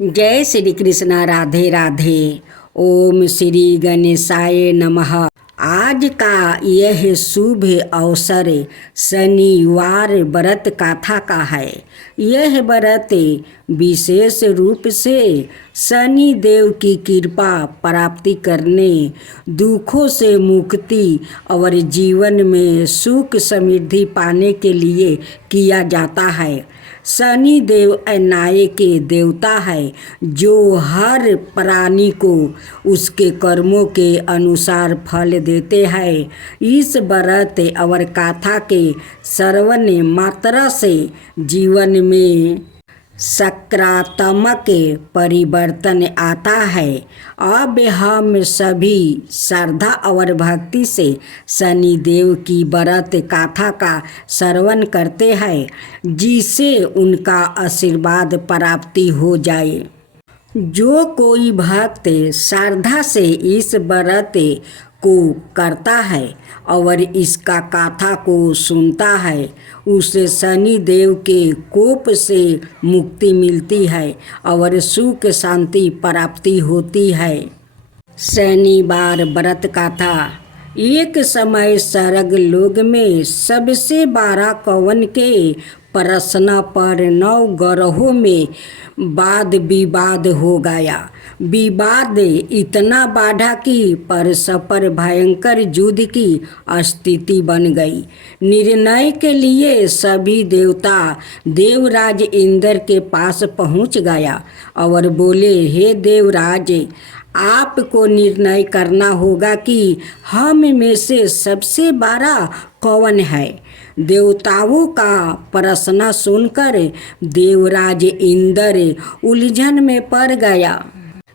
जय श्री कृष्ण। राधे राधे। ओम श्री गणेशाय नमः। आज का यह शुभ अवसर शनिवार व्रत कथा का है। यह व्रत विशेष रूप से शनि देव की कृपा प्राप्ति करने, दुखों से मुक्ति और जीवन में सुख समृद्धि पाने के लिए किया जाता है। शनि देव न्याय के देवता है, जो हर प्राणी को उसके कर्मों के अनुसार फल देते हैं। इस व्रत और कथा के श्रवण मात्रा से जीवन में सकारात्मक परिवर्तन आता है। अब हम सभी श्रद्धा और भक्ति से शनि देव की व्रत कथा का श्रवण करते हैं, जिससे उनका आशीर्वाद प्राप्ति हो जाए। जो कोई भक्त श्रद्धा से इस व्रत को करता है और इसका कथा को सुनता है, उसे शनि देव के कोप से मुक्ति मिलती है और सुख शांति प्राप्ति होती है। शनिवार व्रत कथा। एक समय स्वर्ग लोक में सबसे बड़ा कौन के प्रश्न पर 9 ग्रहों में वाद विवाद हो गया। विवाद इतना बढ़ा कि परस्पर भयंकर युद्ध की स्थिति बन गई। निर्णय के लिए सभी देवता देवराज इंद्र के पास पहुंच गया और बोले, हे देवराज, आपको निर्णय करना होगा कि हम में से सबसे बड़ा कौन है। देवताओं का प्रश्न सुनकर देवराज इंद्र उलझन में पड़ गया।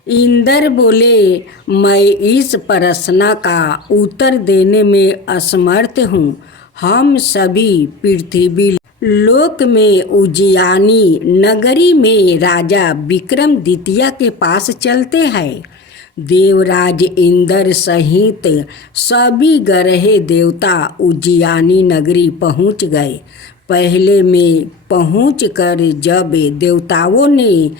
इंद्र बोले, मैं इस प्रश्न का उत्तर देने में असमर्थ हूँ। हम सभी पृथ्वी लोक में उज्जैनी नगरी में राजा विक्रमादित्य के पास चलते हैं। देवराज इंद्र सहित सभी ग्रह देवता उज्जैनी नगरी पहुंच गए। पहले में पहुंचकर जब देवताओं ने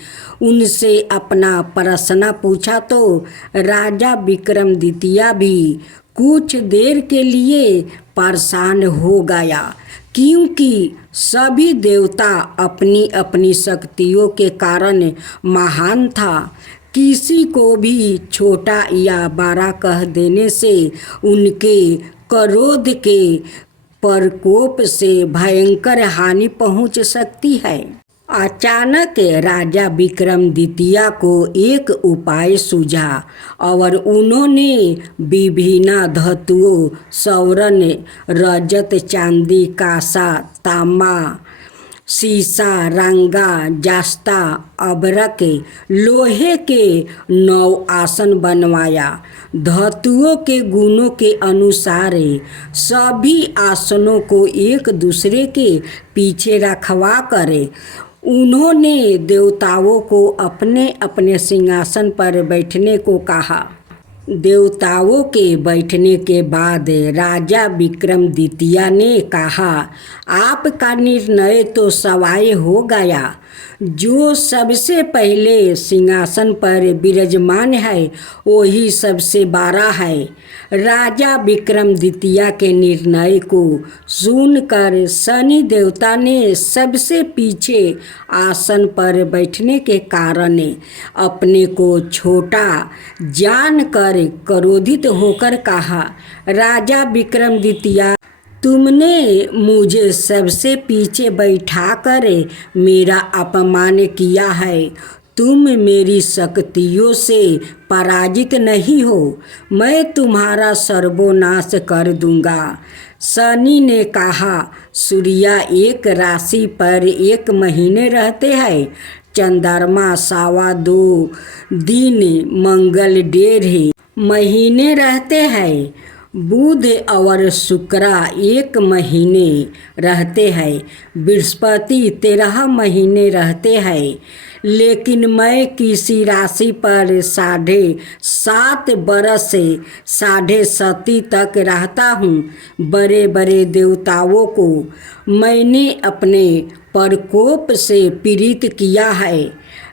उनसे अपना प्रश्न पूछा तो राजा विक्रमादित्य भी कुछ देर के लिए परेशान हो गया, क्योंकि सभी देवता अपनी अपनी शक्तियों के कारण महान था। किसी को भी छोटा या बड़ा कह देने से उनके क्रोध के प्रकोप से भयंकर हानि पहुंच सकती है। अचानक राजा विक्रमादित्य को एक उपाय सूझा और उन्होंने विभिन्न धातुओं स्वर्ण, रजत, चांदी, कांसा, तांबा, शीशा, रंगा, जस्ता, अभ्रक, लोहे के 9 आसन बनवाया। धातुओं के गुणों के अनुसार सभी आसनों को एक दूसरे के पीछे रखवा कर उन्होंने देवताओं को अपने अपने सिंहासन पर बैठने को कहा। देवताओं के बैठने के बाद राजा विक्रमादित्य ने कहा, आपका निर्णय तो सवाय हो गया। जो सबसे पहले सिंहासन पर विराजमान है वही सबसे बड़ा है। राजा विक्रमादित्य के निर्णय को सुनकर शनि देवता ने सबसे पीछे आसन पर बैठने के कारण अपने को छोटा जानकर क्रोधित होकर कहा, राजा विक्रमादित्य, तुमने मुझे सबसे पीछे बैठाकर मेरा अपमान किया है। तुम मेरी शक्तियों से पराजित नहीं हो। मैं तुम्हारा सर्वनाश कर दूंगा। शनि ने कहा, सूर्य एक राशि पर 1 महीने रहते हैं, चंद्रमा 2.25 दिन, मंगल 1.5 महीने रहते हैं, बुध और शुक्र 1 महीने रहते हैं, बृहस्पति 13 महीने रहते हैं। लेकिन मैं किसी राशि पर 7.5 बरस से 7.5 तक रहता हूँ। बड़े बड़े देवताओं को मैंने अपने प्रकोप से पीड़ित किया है।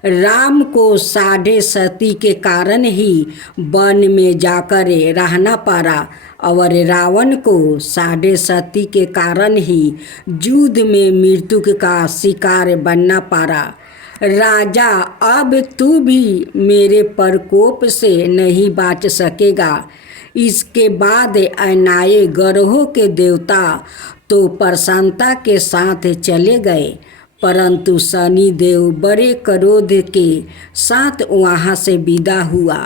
राम को 7.5 के कारण ही वन में जाकर रहना पड़ा और रावण को 7.5 के कारण ही युद्ध में मृत्यु का शिकार बनना पड़ा। राजा, अब तू भी मेरे प्रकोप से नहीं बच सकेगा। इसके बाद अनाए ग्रहों के देवता तो प्रसन्नता के साथ चले गए, परंतु शनि देव बड़े क्रोध के साथ वहाँ से विदा हुआ।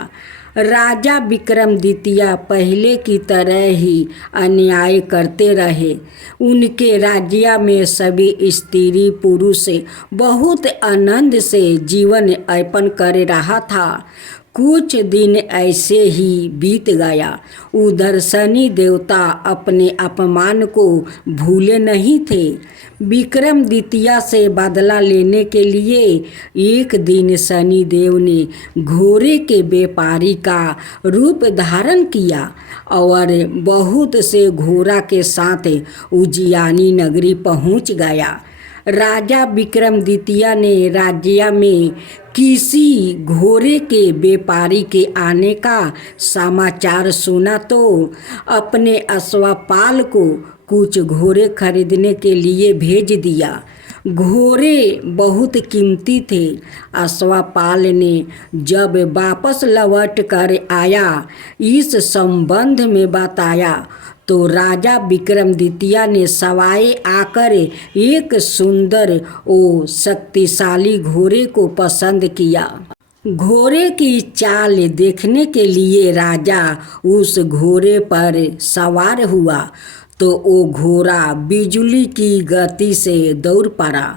राजा विक्रमादित्य पहले की तरह ही अन्याय करते रहे। उनके राज्य में सभी स्त्री पुरुष बहुत आनंद से जीवन यापन कर रहा था। कुछ दिन ऐसे ही बीत गया। उधर शनि देवता अपने अपमान को भूले नहीं थे। विक्रमादित्य से बदला लेने के लिए एक दिन शनि देव ने घोड़े के व्यापारी का रूप धारण किया और बहुत से घोड़ा के साथ उज्जैनी नगरी पहुंच गया। राजा विक्रमादित्य ने राज्य में किसी घोड़े के व्यापारी के आने का समाचार सुना तो अपने अश्वपाल को कुछ घोड़े खरीदने के लिए भेज दिया। घोड़े बहुत कीमती थे। अश्वपाल ने जब वापस लौट कर आया इस संबंध में बताया तो राजा विक्रमादित्य ने सवाए आकर एक सुंदर और शक्तिशाली घोड़े को पसंद किया। घोड़े की चाल देखने के लिए राजा उस घोड़े पर सवार हुआ तो वो घोड़ा बिजली की गति से दौड़ पड़ा।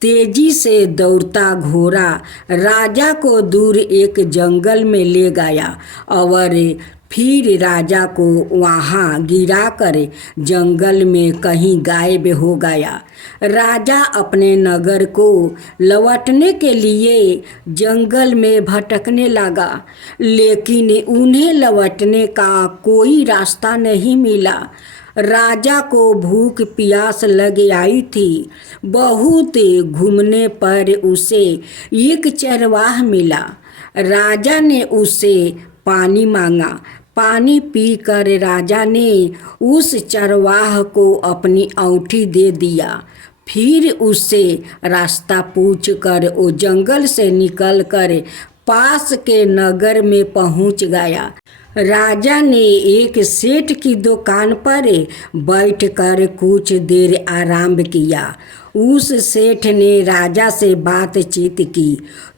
तेजी से दौड़ता घोड़ा राजा को दूर एक जंगल में ले गया और फिर राजा को वहाँ गिराकर जंगल में कहीं गायब हो गया। राजा अपने नगर को लौटने के लिए जंगल में भटकने लगा, लेकिन उन्हें लौटने का कोई रास्ता नहीं मिला। राजा को भूख प्यास लग आई थी। बहुत घूमने पर उसे एक चरवाहा मिला। राजा ने उससे पानी मांगा। पानी पीकर राजा ने उस चरवाह को अपनी औंठी दे दिया। फिर उससे रास्ता पूछकर वो जंगल से निकलकर पास के नगर में पहुंच गया। राजा ने एक सेठ की दुकान पर बैठकर कुछ देर आराम किया। उस सेठ ने राजा से बातचीत की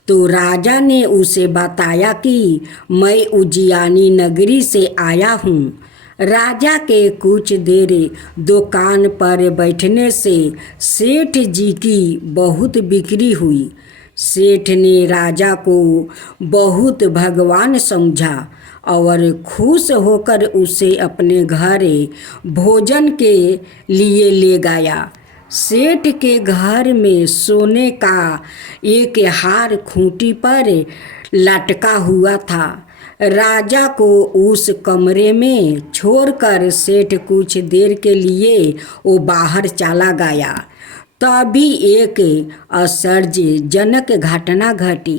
तो राजा ने उसे बताया कि मैं उज्जैनी नगरी से आया हूँ। राजा के कुछ देर दुकान पर बैठने से सेठ जी की बहुत बिक्री हुई। सेठ ने राजा को बहुत भगवान समझा और खुश होकर उसे अपने घर भोजन के लिए ले गया। सेठ के घर में सोने का एक हार खूंटी पर लटका हुआ था। राजा को उस कमरे में छोड़कर सेठ कुछ देर के लिए वो बाहर चला गया। तभी एक आश्चर्यजनक घटना घटी।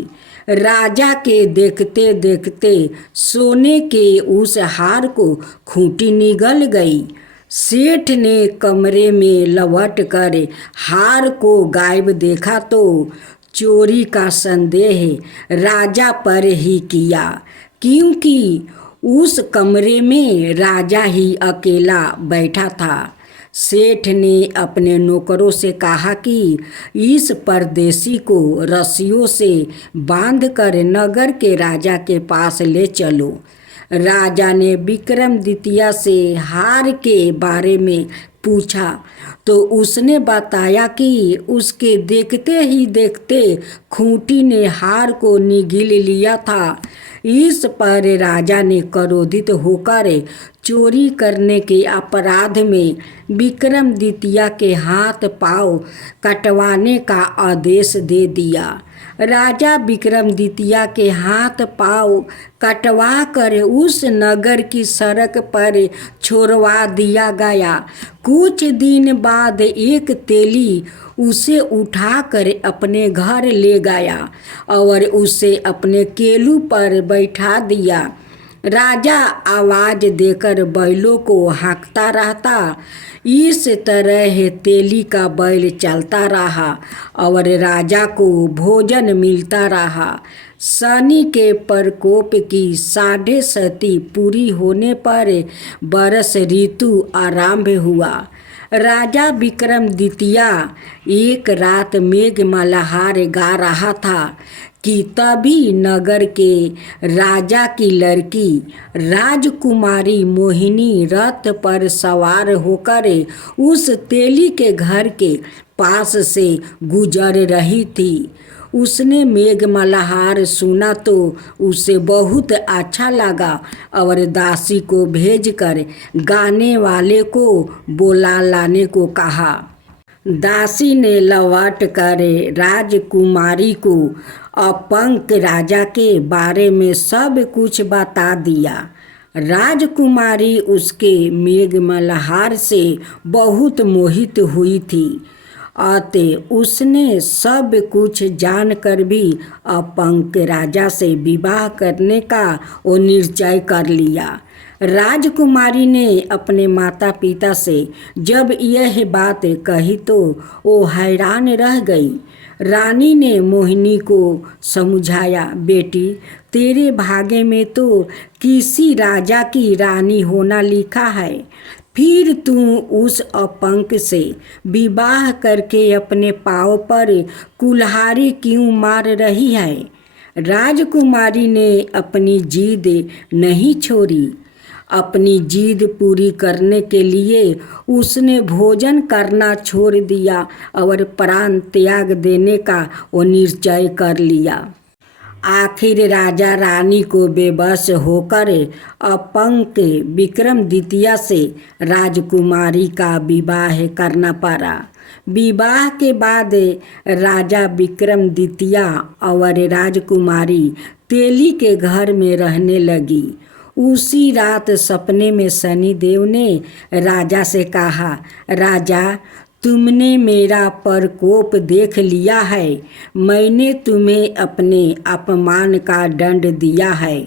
राजा के देखते देखते सोने के उस हार को खूंटी निगल गई। सेठ ने कमरे में लौटकर हार को गायब देखा तो चोरी का संदेह राजा पर ही किया, क्योंकि उस कमरे में राजा ही अकेला बैठा था। सेठ ने अपने नौकरों से कहा कि इस परदेशी को रस्सियों से बांधकर नगर के राजा के पास ले चलो। राजा ने विक्रमादित्य से हार के बारे में पूछा तो उसने बताया कि उसके देखते ही देखते खूंटी ने हार को निगल लिया था। इस पर राजा ने क्रोधित होकर चोरी करने के अपराध में विक्रमादित्य के हाथ पांव कटवाने का आदेश दे दिया। राजा विक्रमादित्य के हाथ पांव कटवा कर उस नगर की सड़क पर छोड़वा दिया गया। कुछ दिन बाद एक तेली उसे उठाकर अपने घर ले गया और उसे अपने केलू पर बैठा दिया। राजा आवाज देकर बैलों को हाँकता रहता। इस तरह तेली का बैल चलता रहा और राजा को भोजन मिलता रहा। शनि के प्रकोप की 7.5 पूरी होने पर वर्ष ऋतु आरंभ हुआ। राजा विक्रमादित्य एक रात मेघ मल्हार गा रहा था कि तभी नगर के राजा की लड़की राजकुमारी मोहिनी रथ पर सवार होकर उस तेली के घर के पास से गुजर रही थी। उसने मेघ मल्हार सुना तो उसे बहुत अच्छा लगा और दासी को भेजकर गाने वाले को बुला लाने को कहा। दासी ने लौट कर राजकुमारी को अपंक राजा के बारे में सब कुछ बता दिया। राजकुमारी उसके मेघ मल्हार से बहुत मोहित हुई थी। अतः उसने सब कुछ जानकर भी अपंक राजा से विवाह करने का वो निश्चय कर लिया। राजकुमारी ने अपने माता पिता से जब यह बात कही तो वो हैरान रह गई। रानी ने मोहिनी को समझाया, बेटी तेरे भाग्य में तो किसी राजा की रानी होना लिखा है, फिर तू उस अपंक से विवाह करके अपने पाँव पर कुल्हाड़ी क्यों मार रही है। राजकुमारी ने अपनी जिद नहीं छोड़ी। अपनी जिद पूरी करने के लिए उसने भोजन करना छोड़ दिया और प्राण त्याग देने का वो निश्चय कर लिया। आखिर राजा रानी को बेबस होकर अपंक विक्रमादित्य से राजकुमारी का विवाह करना पड़ा। विवाह के बाद राजा विक्रमादित्य और राजकुमारी तेली के घर में रहने लगी। उसी रात सपने में शनिदेव ने राजा से कहा, राजा तुमने मेरा प्रकोप देख लिया है। मैंने तुम्हें अपने अपमान का दंड दिया है।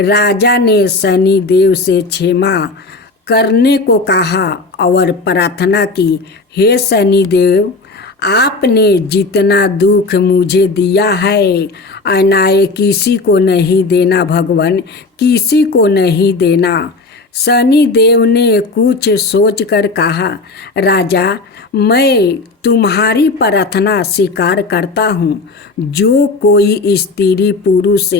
राजा ने शनिदेव से क्षमा करने को कहा और प्रार्थना की, हे शनिदेव आपने जितना दुख मुझे दिया है अन्याय किसी को नहीं देना भगवान, किसी को नहीं देना। शनिदेव ने कुछ सोचकर कहा, राजा मैं तुम्हारी प्रार्थना स्वीकार करता हूँ। जो कोई स्त्री पुरुष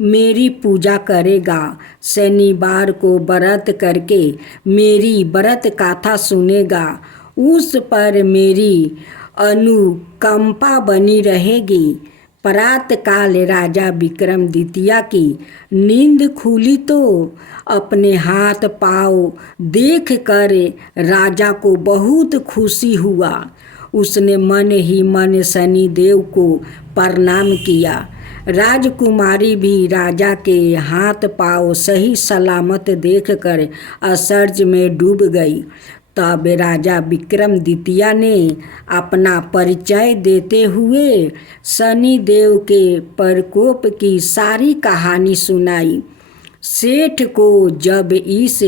मेरी पूजा करेगा, शनिवार को व्रत करके मेरी व्रत कथा सुनेगा, उस पर मेरी अनुकंपा बनी रहेगी। प्रातःकाल राजा विक्रमादित्य की नींद खुली तो अपने हाथ पाँव देख कर राजा को बहुत खुशी हुआ। उसने मन ही मन शनिदेव को प्रणाम किया। राजकुमारी भी राजा के हाथ पाँव सही सलामत देखकर आश्चर्य में डूब गई। तब राजा विक्रमादित्य ने अपना परिचय देते हुए शनिदेव के प्रकोप की सारी कहानी सुनाई। सेठ को जब इस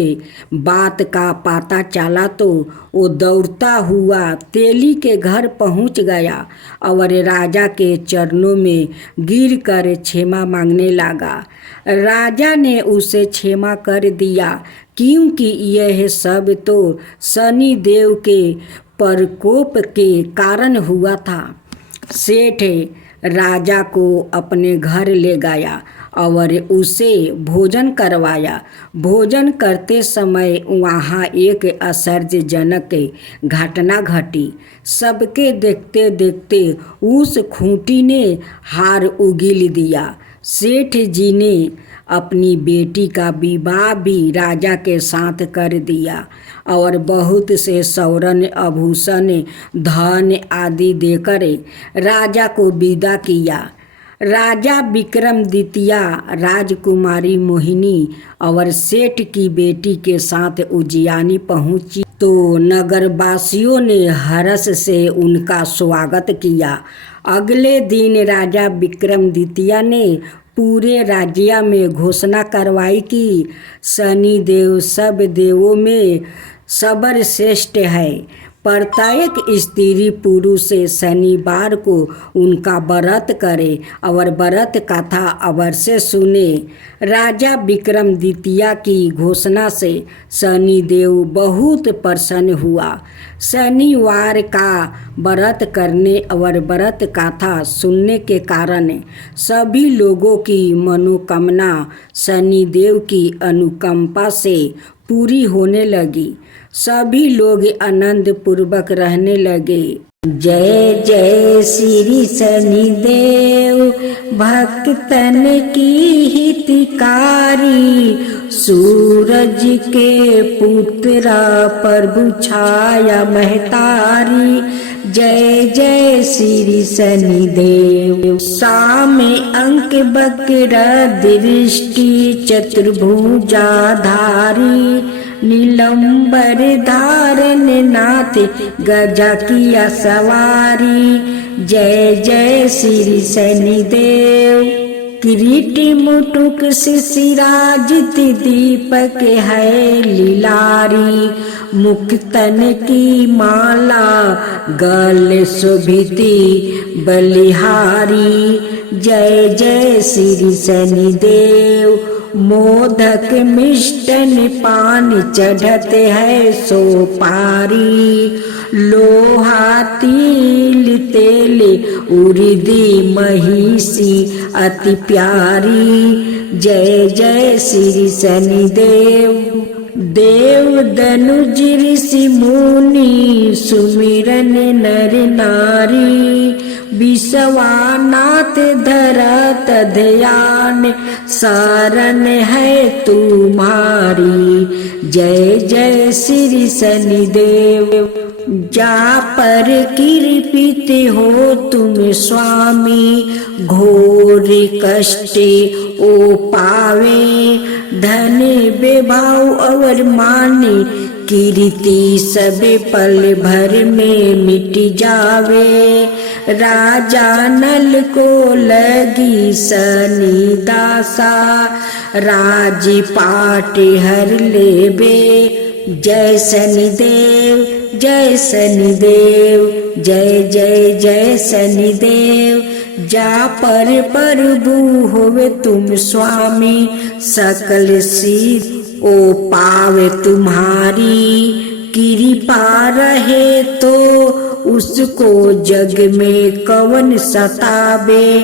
बात का पता चला तो वो दौड़ता हुआ तेली के घर पहुंच गया और राजा के चरणों में गिरकर क्षमा मांगने लगा। राजा ने उसे क्षमा कर दिया, क्योंकि यह सब तो शनिदेव के प्रकोप के कारण हुआ था। सेठ राजा को अपने घर ले गया और उसे भोजन करवाया। भोजन करते समय वहाँ एक आश्चर्यजनक घटना घटी। सबके देखते देखते उस खूंटी ने हार उगील दिया। सेठ जी ने अपनी बेटी का विवाह भी राजा के साथ कर दिया और बहुत से स्वर्ण आभूषण धन आदि देकर राजा को विदा किया। राजा विक्रमादित्य राजकुमारी मोहिनी और सेठ की बेटी के साथ उज्जैनी पहुंची तो नगरवासियों ने हर्ष से उनका स्वागत किया। अगले दिन राजा विक्रमादित्य ने पूरे राज्य में घोषणा करवाई कि शनिदेव सब देवों में सर्वश्रेष्ठ है। प्रत्येक स्त्री पुरुष शनिवार को उनका व्रत करे और व्रत कथा अवश्य सुने। राजा विक्रमादित्य की घोषणा से शनिदेव बहुत प्रसन्न हुआ। शनिवार का व्रत करने और व्रत कथा सुनने के कारण सभी लोगों की मनोकामना शनिदेव की अनुकंपा से पूरी होने लगी। सभी लोग आनंद पूर्वक रहने लगे। जय जय श्री शनिदेव भक्तन की हितकारी, सूरज के पुत्रा प्रभु छाया महतारी। जय जय श्री शनिदेव। सामे अंक बक्र दृष्टि चतुर्भुजाधारी, नीलंबर धारण नाथ गजा किया सवारी। जय जय श्री शनिदेव। किरीटी मुटुक शिशिराजित दीपक है लीलारी, मुक्तन की माला गले शोभिती बलिहारी। जय जय श्री शनिदेव। मोदक मिष्टन पान चढ़ते है सोपारी, लोहा तिल तेल उर्दी महिषी अति प्यारी। जय जय श्री शनिदेव। देव दनुज ऋषि मुनि सुमिरन नर नारी, विश्वनाथ धरत ध्यान शरण है तुम्हारी। जय जय श्री शनिदेव। जा पर कृपित हो तुम स्वामी, घोर कष्ट ओ पावे, धन विभाव और माने कीर्ति सब पल भर में मिट जावे। राजा नल को लगी शनि दासा, राजपाट हर लेबे। जय शनिदेव जय शनिदेव, जय जय जय शनिदेव। जा पर प्रभु होवे तुम स्वामी, सकल सिद्ध ओ पावे तुम्हारी। कृपा रहे तो उसको जग में कवन सतावे,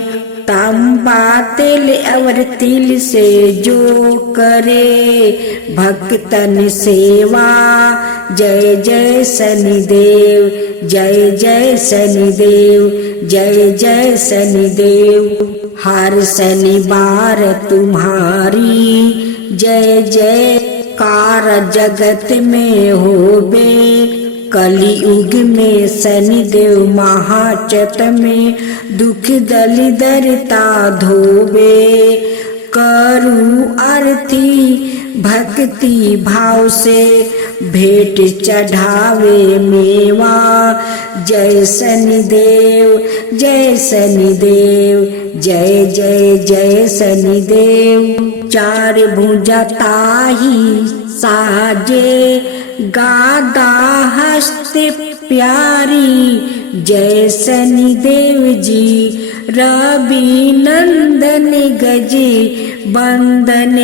तांबा तेल और तिल से जो करे भक्तन सेवा। जय जय शनिदेव, जय जय शनिदेव, जय जय शनिदेव। हर शनिवार तुम्हारी जय जयकार जगत में होबे। कलियुग में शनिदेव महाचत में दुख दलिदरता धोबे। करूं आरती भक्ति भाव से भेंट चढ़ावे मेवा। जय शनिदेव जय शनिदेव, जय जय जय शनिदेव। चार भुजा ताही साजे, गादा हस्त प्यारी। जय शनिदेव जी। रवि नंदन गजे बंदन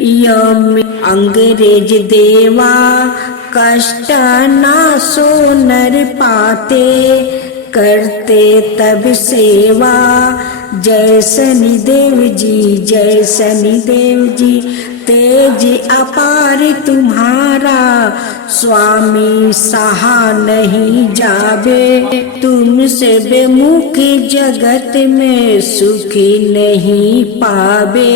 यम, अंग्रेज देवा कष्ट ना सो नर पाते, करते तब सेवा। जय शनिदेव जी, जय शनिदेव जी। तेज अपार तुम्हारा स्वामी सहा नहीं जाबे, तुमसे बेमुख जगत में सुखी नहीं पावे।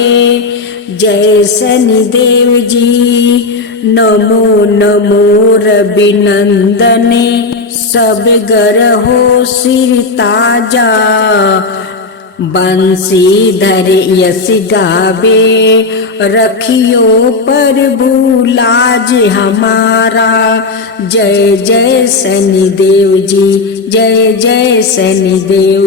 जय शनिदेव जी नमो नमो रविनंदने, सब गरहो सिर ताजा, बंसीधर यश गावे, रखियो प्रभु लाज हमारा। जय जय शनिदेव जी, जय जय शनिदेव।